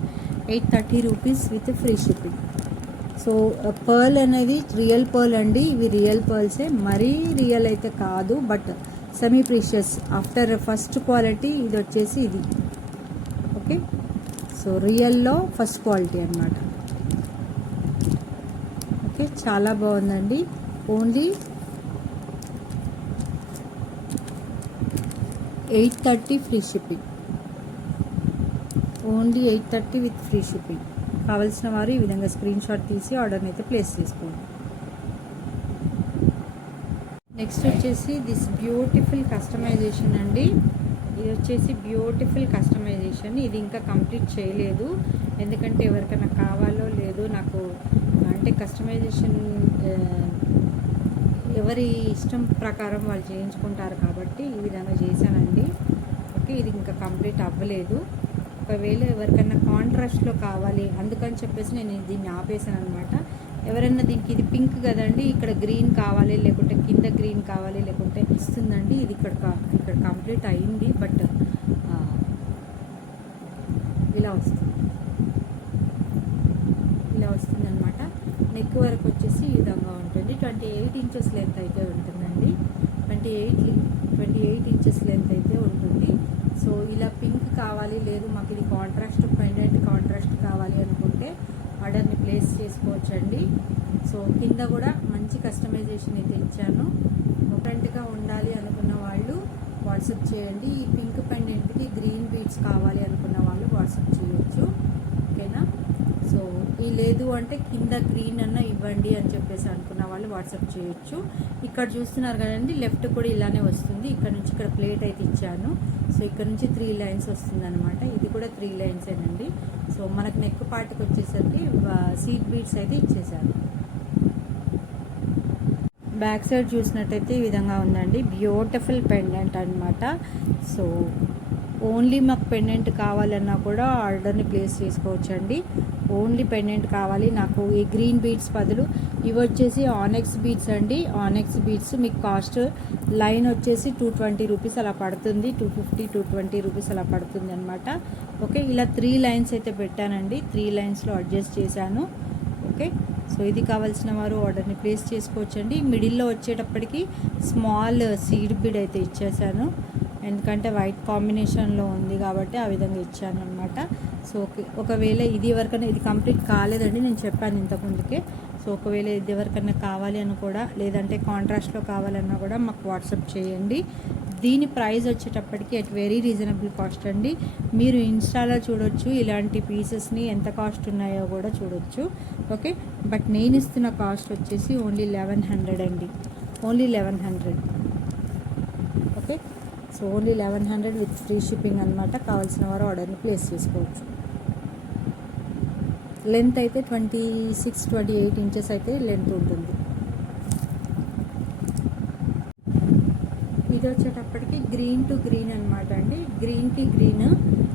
830 rupees with free shipping. So pearl అనేది రియల్ పర్ల్ అండి. ఇవి రియల్ పర్ల్సే, మరీ రియల్ అయితే కాదు, but semi precious. After first quality ఇది వచ్చేసి ఇది. ఓకే, సో రియల్లో ఫస్ట్ క్వాలిటీ అనమాట. ఓకే, చాలా బాగుందండి. Only 830 free shipping. Only 830 with free shipping. కావాల్సిన వారు ఈ విధంగా స్క్రీన్ షాట్ తీసి ఆర్డర్ని అయితే ప్లేస్ చేసుకోండి. నెక్స్ట్ వచ్చేసి దిస్ బ్యూటిఫుల్ కస్టమైజేషన్ అండి. ఇది వచ్చేసి బ్యూటిఫుల్ కస్టమైజేషన్. ఇది ఇంకా కంప్లీట్ చేయలేదు, ఎందుకంటే ఎవరికైనా కావాలో లేదో నాకు అంటే కస్టమైజేషన్ ఎవరి ఇష్టం ప్రకారం వాళ్ళు చేయించుకుంటారు కాబట్టి ఈ విధంగా చేశానండి. ఓకే, ఇది ఇంకా కంప్లీట్ అవ్వలేదు. ఒకవేళ ఎవరికైనా కాంట్రాస్ట్లో కావాలి అందుకని చెప్పేసి నేను దీన్ని ఆపేసాను అనమాట. ఎవరైనా దీనికి ఇది పింక్ కదండి, ఇక్కడ గ్రీన్ కావాలి, లేకుంటే కింద గ్రీన్ కావాలి, లేకుంటే ఇస్తుందండి. ఇది ఇక్కడ కంప్లీట్ అయింది, బట్ ఇలా వస్తుంది అనమాట. నెక్ వరకు వచ్చేసి ఈ విధంగా ఉంటుంది. 28 ఇంచెస్ లెంత్ అయితే ఉంటుందండి. 28 ఇంచెస్ లెంత్ అయితే ఉంటుంది. సో ఇలా పింక్ కావాలి, లేదు మాకు ఇది కాంట్రాస్ట్ పెండెంట్ కాంట్రాస్ట్ కావాలి అనుకుంటే ఆర్డర్ని ప్లేస్ చేసుకోవచ్చండి. సో కింద కూడా మంచి కస్టమైజేషన్ అయితే ఇచ్చాను. డిఫరెంట్గా ఉండాలి అనుకున్న వాళ్ళు వాట్సాప్ చేయండి. ఈ పింక్ పెండెంట్కి గ్రీన్ బీడ్స్ కావాలి అనుకున్న వాళ్ళు వాట్సాప్ చేయొచ్చు. ఓకేనా, సో ఈ లేదు అంటే కింద గ్రీన్ అన్న ఇవ్వండి అని చెప్పేసి అనుకున్న వాళ్ళు వాట్సాప్ చేయొచ్చు. ఇక్కడ చూస్తున్నారు కదండి, లెఫ్ట్ కూడా ఇలానే వస్తుంది. ఇక్కడ నుంచి ఇక్కడ ప్లేట్ అయితే ఇచ్చాను. సో ఇక్కడ నుంచి 3 లైన్స్ వస్తుంది అనమాట. ఇది కూడా 3 లైన్సేనండి. సో మనకు నెక్ పార్ట్కి వచ్చేసరికి సీట్ బీడ్స్ అయితే ఇచ్చేసాను. బ్యాక్ సైడ్ చూసినట్టయితే ఈ విధంగా ఉందండి. బ్యూటిఫుల్ పెండెంట్ అనమాట. సో ఓన్లీ మాకు పెండెంట్ కావాలన్నా కూడా ఆర్డర్ని ప్లేస్ చేసుకోవచ్చండి. ఓన్లీ పెండెంట్ కావాలి నాకు. ఈ గ్రీన్ బీడ్స్ బదులు ఇవి వచ్చేసి ఆనెక్స్ బీడ్స్ అండి. ఆనెక్స్ బీడ్స్ మీకు కాస్ట్ లైన్ వచ్చేసి 220 రూపీస్ అలా పడుతుంది. 250 220 రూపీస్ అలా పడుతుంది అనమాట. ఓకే, ఇలా 3 లైన్స్ అయితే పెట్టానండి. 3 లైన్స్లో అడ్జస్ట్ చేశాను. ఓకే, సో ఇది కావాల్సిన వారు ఆర్డర్ని ప్లేస్ చేసుకోవచ్చండి. మిడిల్లో వచ్చేటప్పటికి స్మాల్ సీడ్ బీడ్ అయితే ఇచ్చేసాను, ఎందుకంటే వైట్ కాంబినేషన్లో ఉంది కాబట్టి ఆ విధంగా ఇచ్చాను అనమాట. సో ఒకవేళ ఇది ఎవరికైనా ఇది కంప్లీట్ కాలేదండి, నేను చెప్పాను ఇంతకుముందుకే. సో ఒకవేళ ఇది ఎవరికైనా కావాలి అని కూడా, లేదంటే కాంట్రాస్ట్లో కావాలన్నా కూడా మాకు వాట్సాప్ చేయండి. దీని ప్రైస్ వచ్చేటప్పటికి అట్ వెరీ రీజనబుల్ కాస్ట్ అండి. మీరు ఇన్స్టాలో చూడొచ్చు ఇలాంటి పీసెస్ని ఎంత కాస్ట్ ఉన్నాయో కూడా చూడొచ్చు. ఓకే, బట్ నేను ఇస్తున్న కాస్ట్ వచ్చేసి ఓన్లీ 1100 అండి. Only 1100. Okay, so only 1100 with free shipping అనమాట. కావాల్సిన వారు ఆర్డర్ని ప్లేస్ చేసుకోవచ్చు. లెంత్ అయితే 26-28 ఇంచెస్ అయితే లెంత్ ఉంటుంది. ఇది వచ్చేటప్పటికి గ్రీన్ టు గ్రీన్ అనమాట అండి. గ్రీన్కి గ్రీన్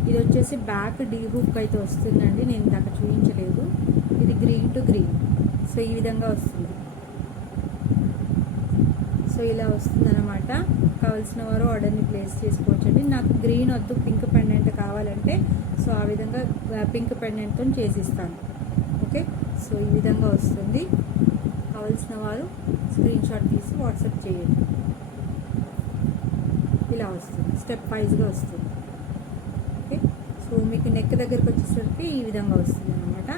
ఇది వచ్చేసి బ్యాక్ డీ హుక్ అయితే వస్తుందండి, నేను ఇందాక చూపించలేదు. ఇది గ్రీన్ టు గ్రీన్, సో ఈ విధంగా వస్తుంది. సో ఇలా వస్తుంది అనమాట. కావాల్సిన వారు ఆర్డర్ని ప్లేస్ చేసుకోవచ్చండి. నాకు గ్రీన్ వద్దు, పింక్ పెండెంట్ కావాలంటే సో ఆ విధంగా పింక్ పెండెంట్తో చేసిస్తాను. ఓకే, సో ఈ విధంగా వస్తుంది. కావాల్సిన వారు స్క్రీన్ షాట్ తీసి వాట్సాప్ చేయండి. ఇలా వస్తుంది, స్టెప్ వైజ్గా వస్తుంది. ఓకే, సో మీకు నెక్ దగ్గరికి వచ్చేసరికి ఈ విధంగా వస్తుంది అనమాట.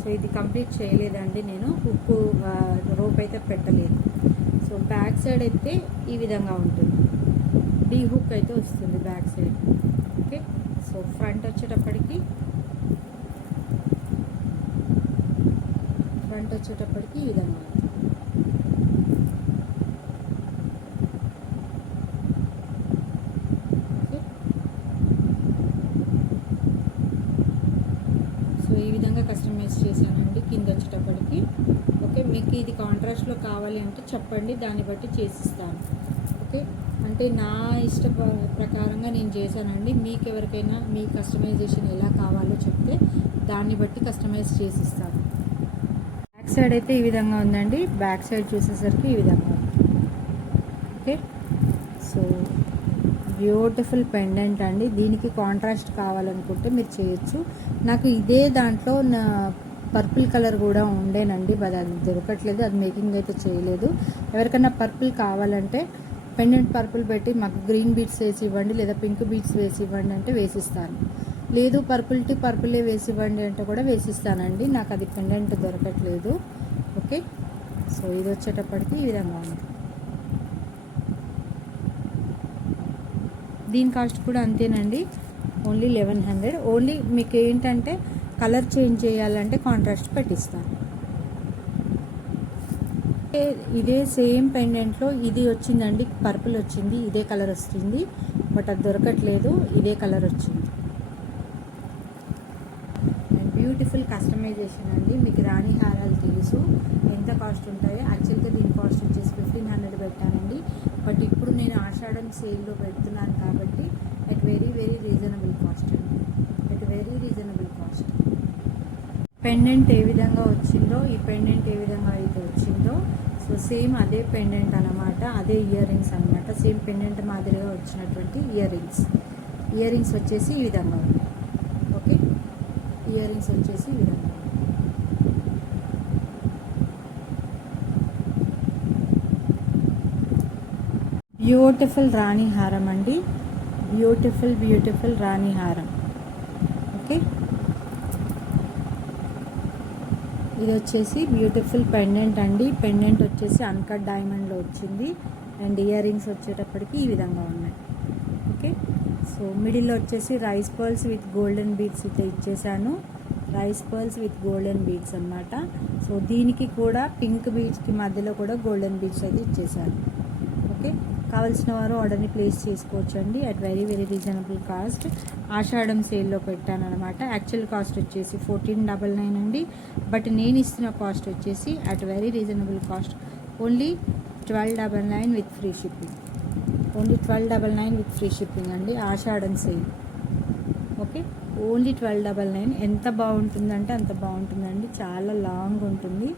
సో ఇది కంప్లీట్ చేయలేదండి, నేను హుక్ రోప్ అయితే పెట్టలేదు. సో బ్యాక్ సైడ్ అయితే ఈ విధంగా ఉంటుంది, డీ హుక్ అయితే వస్తుంది back side. Okay, so front వచ్చేటప్పటికి ఈ విధంగా ఉంది. సో ఈ విధంగా కస్టమైజ్ చేశానండి కింద వచ్చేటప్పటికి. ఓకే, మీకు ఇది కాంట్రాస్ట్లో కావాలి అంటే చెప్పండి, దాన్ని బట్టి చేసిస్తాను. ఓకే, అంటే నా ఇష్ట ప్రకారంగా నేను చేశానండి. మీకు ఎవరికైనా మీ కస్టమైజేషన్ ఎలా కావాలో చెప్తే దాన్ని బట్టి కస్టమైజ్ చేసిస్తాను. బ్యాక్ సైడ్ అయితే ఈ విధంగా ఉందండి, బ్యాక్ సైడ్ చూసేసరికి ఈ విధంగా ఉంది. ఓకే, సో బ్యూటిఫుల్ పెండెంట్ అండి. దీనికి కాంట్రాస్ట్ కావాలనుకుంటే మీరు చేయొచ్చు. నాకు ఇదే దాంట్లో నా పర్పుల్ కలర్ కూడా ఉండేనండి, బట్ అది దొరకట్లేదు, అది మేకింగ్ అయితే చేయలేదు. ఎవరికైనా పర్పుల్ కావాలంటే పెండెంట్ పర్పుల్ పెట్టి మాకు గ్రీన్ బీడ్స్ వేసి ఇవ్వండి, లేదా పింక్ బీడ్స్ వేసి ఇవ్వండి అంటే వేసిస్తాను. లేదు పర్పుల్ టు పర్పులే వేసి ఇవ్వండి అంటే కూడా వేసిస్తానండి. నాకు అది పెండెంట్ దొరకట్లేదు. ఓకే, సో ఇది వచ్చేటప్పటికి ఈ విధంగా ఉంది. దీని కాస్ట్ కూడా అంతేనండి, ఓన్లీ 1100. ఓన్లీ మీకు ఏంటంటే కలర్ చేంజ్ చేయాలంటే కాంట్రాస్ట్ పెట్టిస్తాను. ఇదే సేమ్ పెండెంట్లో ఇది వచ్చిందండి, పర్పుల్ వచ్చింది, ఇదే కలర్ వస్తుంది, బట్ అది దొరకట్లేదు, ఇదే కలర్ వచ్చింది. అండ్ బ్యూటిఫుల్ కస్టమైజేషన్ అండి. మీకు రాణి హారాలు తెలుసు ఎంత కాస్ట్ ఉంటాయో. యాక్చువల్గా దీని కాస్ట్ వచ్చేసి 1500 పెట్టానండి, బట్ ఇప్పుడు నేను ఆషాఢం సేల్లో పెడుతున్నాను కాబట్టి at very very reasonable cost అండి, at very reasonable cost. Pendant ఏ విధంగా వచ్చిందో, ఈ పెండెంట్ ఏ విధంగా అయితే వచ్చిందో, సో సేమ్ అదే పెండెంట్ అనమాట, అదే ఇయర్ రింగ్స్ అనమాట. సేమ్ పెండెంట్ మాదిరిగా వచ్చినటువంటి ఇయర్ రింగ్స్ వచ్చేసి ఈ విధంగా ఉంది. ఓకే, ఇయర్ రింగ్స్ వచ్చేసి ఈ విధంగా. బ్యూటిఫుల్ రాణి హారం అండి, బ్యూటిఫుల్ రాణి హారం. ఓకే, ఇది వచ్చేసి బ్యూటిఫుల్ పెండెంట్ అండి. పెండెంట్ వచ్చేసి అన్కట్ డైమండ్లో వచ్చింది, అండ్ ఇయర్ రింగ్స్ వచ్చేటప్పటికి ఈ విధంగా ఉన్నాయి. ఓకే, సో మిడిల్లో వచ్చేసి rice pearls with golden beads అయితే ఇచ్చేసాను, rice pearls with golden beads అనమాట. సో దీనికి కూడా పింక్ బీడ్స్కి మధ్యలో కూడా గోల్డెన్ బీడ్స్ అయితే ఇచ్చేసాను. ఓకే, కావాల్సిన వారు ఆర్డర్ని ప్లేస్ చేసుకోవచ్చండి at very very reasonable cost. Ashadham సేల్లో పెట్టాను అనమాట. యాక్చువల్ కాస్ట్ వచ్చేసి 1499 అండి, బట్ నేను ఇస్తున్న కాస్ట్ వచ్చేసి at very reasonable cost, only 1299 with free shipping. Only 1299 with free shipping అండి, ఆషాఢం సేల్. Okay, only 1299. ఎంత బాగుంటుందంటే అంత బాగుంటుందండి, చాలా లాంగ్ ఉంటుంది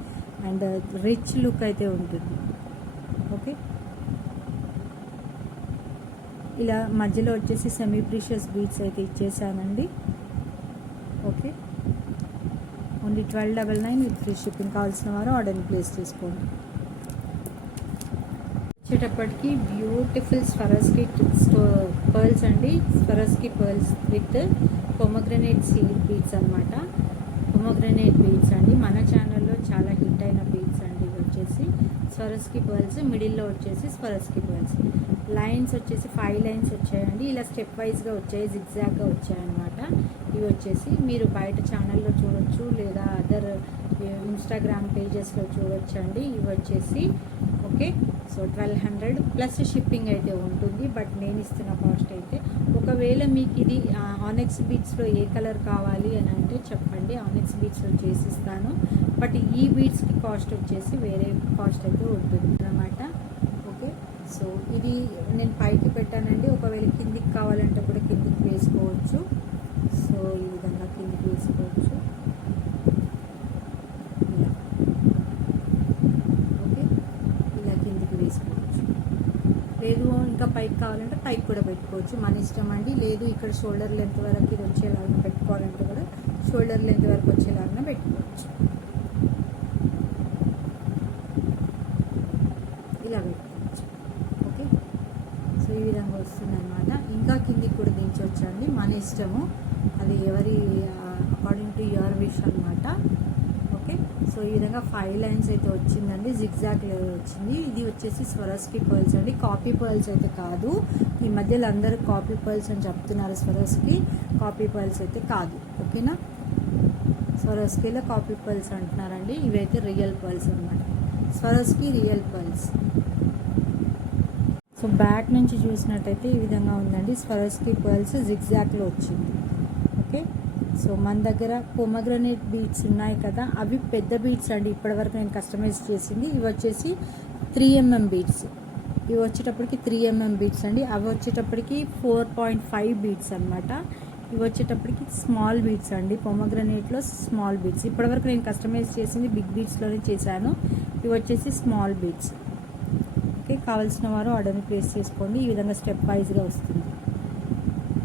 అండ్ రిచ్ లుక్ అయితే ఉంటుంది. ఓకే, ఇలా మధ్యలో వచ్చేసి సెమీ ప్రీషియస్ బీడ్స్ అయితే ఇచ్చేసానండి. Okay, only 1299 with free shipping. కావాల్సిన వారు ఆర్డర్ని ప్లేస్ చేసుకోండి. వచ్చేటప్పటికి బ్యూటిఫుల్ స్వరస్కి పర్ల్స్ అండి, స్వరస్కి pearls with pomegranate seed beads అనమాట. పొమగ్రనేట్ బీడ్స్ అండి, మన ఛానల్లో చాలా హిట్ అయిన బీడ్స్ అండి. ఇవి వచ్చేసి స్వరస్కి పర్ల్స్, మిడిల్లో వచ్చేసి స్వరస్కి పర్ల్స్. లైన్స్ వచ్చేసి 5 లైన్స్ వచ్చాయండి, ఇలా స్టెప్ వైజ్గా వచ్చాయి, జిగ్జాగ్గా వచ్చాయన్నమాట. ఇవి వచ్చేసి మీరు బయట ఛానల్లో చూడొచ్చు, లేదా అదర్ ఇన్స్టాగ్రామ్ పేజెస్లో చూడొచ్చు అండి. ఇవి వచ్చేసి ఓకే, సో 1200 ప్లస్ షిప్పింగ్ అయితే ఉంటుంది, బట్ నేను ఇస్తున్న కాస్ట్ అయితే, ఒకవేళ మీకు ఇది ఆనెక్స్ బీడ్స్లో ఏ కలర్ కావాలి అని అంటే చెప్పండి, ఆనెక్స్ బీడ్స్లో చేసిస్తాను, బట్ ఈ బీడ్స్కి కాస్ట్ వచ్చేసి వేరే కాస్ట్ అయితే ఉంటుంది అన్నమాట. ఓకే, సో ఇది నేను పైకి పెట్టానండి, ఒకవేళ కిందికి కావాలంటే కూడా కిందికి వేసుకోవచ్చు. సో ఈ విధంగా కిందికి వేసుకోవచ్చు. ఇలా ఓకే, ఇలా కిందికి వేసుకోవచ్చు. లేదు ఇంకా పైకి కావాలంటే పైకి కూడా పెట్టుకోవచ్చు, మన ఇష్టం అండి. లేదు ఇక్కడ షోల్డర్ లెంత్ వరకు ఇది వచ్చేలాగా పెట్టుకోవాలంటే కూడా షోల్డర్ లెంత్ వరకు వచ్చేలాగా పెట్టుకోవచ్చు. ఇలా పెట్టుకోవచ్చు. ఓకే, సో ఈ విధంగా వస్తుంది అనమాట. ఇంకా కిందికి కూడా దించవచ్చు అండి, మన ఇష్టము, అది ఎవరి అకార్డింగ్ టు యువర్ విష్ అనమాట. ఓకే, సో ఈ విధంగా 5 లైన్స్ అయితే వచ్చిందండి, జిగ్జాగ్ వచ్చింది. ఇది వచ్చేసి స్వరస్కి పర్ల్స్ అండి, కాపీ పర్ల్స్ అయితే కాదు. ఈ మధ్యలో అందరూ కాపీ పర్ల్స్ అని చెప్తున్నారు, స్వరస్కి కాపీ పర్ల్స్ అయితే కాదు. ఓకేనా, స్వరస్కిలో కాపీ పర్ల్స్ అంటున్నారండి, ఇవైతే రియల్ పర్ల్స్ అనమాట, స్వరస్కి రియల్ పర్ల్స్. సో బ్యాక్ నుంచి చూసినట్టయితే ఈ విధంగా ఉందండి, స్వరస్కి పర్ల్స్ జిగ్జాగ్లో వచ్చింది. ఓకే, సో మన దగ్గర పొమగ్రనేట్ బీడ్స్ ఉన్నాయి కదా, అవి పెద్ద బీడ్స్ అండి, ఇప్పటివరకు నేను కస్టమైజ్ చేసింది. ఇవి వచ్చేసి 3mm బీడ్స్, ఇవి వచ్చేటప్పటికి 3mm బీడ్స్ అండి. అవి వచ్చేటప్పటికి 4.5 బీడ్స్ అనమాట. ఇవి వచ్చేటప్పటికి స్మాల్ బీడ్స్ అండి, పొమగ్రనేట్లో స్మాల్ బీడ్స్. ఇప్పటివరకు నేను కస్టమైజ్ చేసింది బిగ్ బీడ్స్లోనే చేశాను. ఇవి వచ్చేసి స్మాల్ బీడ్స్. ఓకే, కావాల్సిన వారు ఆర్డర్ని ప్లేస్ చేసుకోండి. ఈ విధంగా స్టెప్ వైజ్గా వస్తుంది.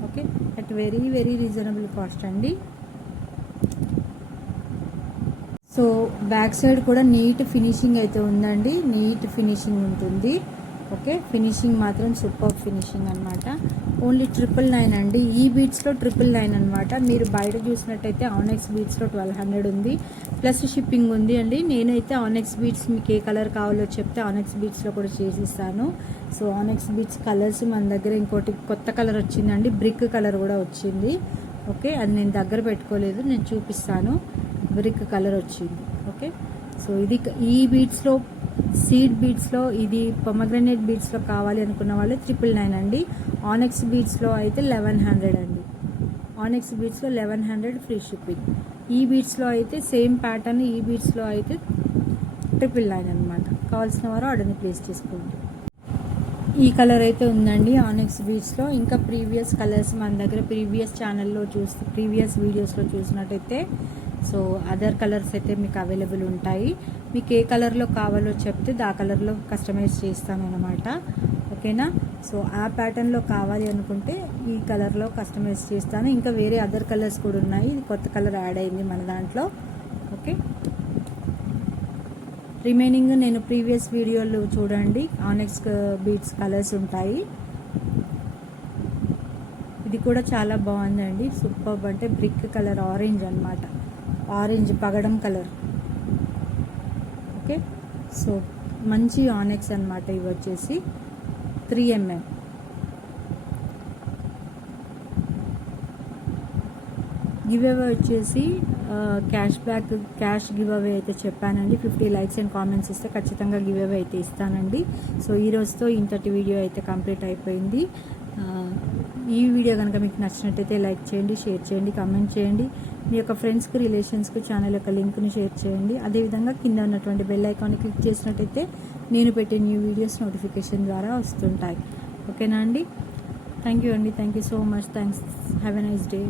Okay, at very very reasonable cost అండి. సో బ్యాక్ సైడ్ కూడా నీట్ ఫినిషింగ్ అయితే ఉందండి, నీట్ ఫినిషింగ్ ఉంటుంది. ఓకే, ఫినిషింగ్ మాత్రం సూపర్ ఫినిషింగ్ అనమాట. ఓన్లీ 999 అండి, ఈ బీట్స్లో 999 అనమాట. మీరు బయట చూసినట్టయితే ఆనెక్స్ బీట్స్లో 1200 ఉంది, ప్లస్ షిప్పింగ్ ఉంది అండి. నేనైతే ఆనెక్స్ బీట్స్ మీకు ఏ కలర్ కావాలో చెప్తే ఆనెక్స్ బీట్స్లో కూడా చేసిస్తాను. సో ఆనెక్స్ బీట్స్ కలర్స్ మన దగ్గర ఇంకోటి కొత్త కలర్ వచ్చిందండి, బ్రిక్ కలర్ కూడా వచ్చింది. ఓకే, అది నేను దగ్గర పెట్టుకోలేదు, నేను చూపిస్తాను. బ్రిక్ కలర్ వచ్చింది. ఓకే, సో ఇది ఈ బీట్స్లో సీడ్ బీడ్స్లో, ఇది పొమగ్రనేట్ బీడ్స్లో కావాలి అనుకున్న వాళ్ళు 999 అండి. ఆనెక్స్ బీడ్స్లో అయితే 1100 అండి, ఆనెక్స్ బీడ్స్లో 1100 ఫ్రీ షిప్పింగ్. ఈ బీడ్స్లో అయితే సేమ్ ప్యాటర్న్, ఈ బీడ్స్లో అయితే 999 అనమాట. కావాల్సిన వారు ఆర్డర్ని ప్లేస్ చేసుకోండి. ఈ కలర్ అయితే ఉందండి ఆనెక్స్ బీడ్స్లో. ఇంకా ప్రీవియస్ కలర్స్ మన దగ్గర ప్రీవియస్ ఛానల్లో ప్రీవియస్ వీడియోస్లో చూసినట్టయితే సో అదర్ కలర్స్ అయితే మీకు అవైలబుల్ ఉంటాయి. మీకు ఏ కలర్లో కావాలో చెప్తే ఆ కలర్లో కస్టమైజ్ చేస్తాను అనమాట. ఓకేనా, సో ఆ ప్యాటర్న్లో కావాలి అనుకుంటే ఈ కలర్లో కస్టమైజ్ చేస్తాను. ఇంకా వేరే అదర్ కలర్స్ కూడా ఉన్నాయి, ఇది కొత్త కలర్ యాడ్ అయింది మన దాంట్లో. ఓకే, రిమైనింగ్ నేను ప్రీవియస్ వీడియోలు చూడండి, ఆనెక్స్ బీడ్స్ కలర్స్ ఉంటాయి. ఇది కూడా చాలా బాగుందండి, సూపర్. అంటే బ్రిక్ కలర్, ఆరెంజ్ అనమాట, ఆరెంజ్ పగడం కలర్. ఓకే, సో మంచి ఆనెక్స్ అనమాట. ఇవి వచ్చేసి 3mm. గివ్ అవే వచ్చేసి క్యాష్ గివ్ అవే అయితే చెప్పానండి. 50 లైక్స్ అండ్ కామెంట్స్ ఇస్తే ఖచ్చితంగా గివ్ అవే అయితే ఇస్తానండి. సో ఈ రోజుతో ఇంతటి వీడియో అయితే కంప్లీట్ అయిపోయింది. ఈ వీడియో కనుక మీకు నచ్చినట్టయితే లైక్ చేయండి, షేర్ చేయండి, కామెంట్ చేయండి. మీ యొక్క ఫ్రెండ్స్కి, రిలేషన్స్కి ఛానల్ యొక్క లింక్ని షేర్ చేయండి. అదేవిధంగా కింద ఉన్నటువంటి బెల్ ఐకాన్ని క్లిక్ చేసినట్టయితే నేను పెట్టే న్యూ వీడియోస్ నోటిఫికేషన్ ద్వారా వస్తుంటాయి. ఓకేనా అండి, థ్యాంక్ యూ అండి, thank you so much, thanks, have a nice day.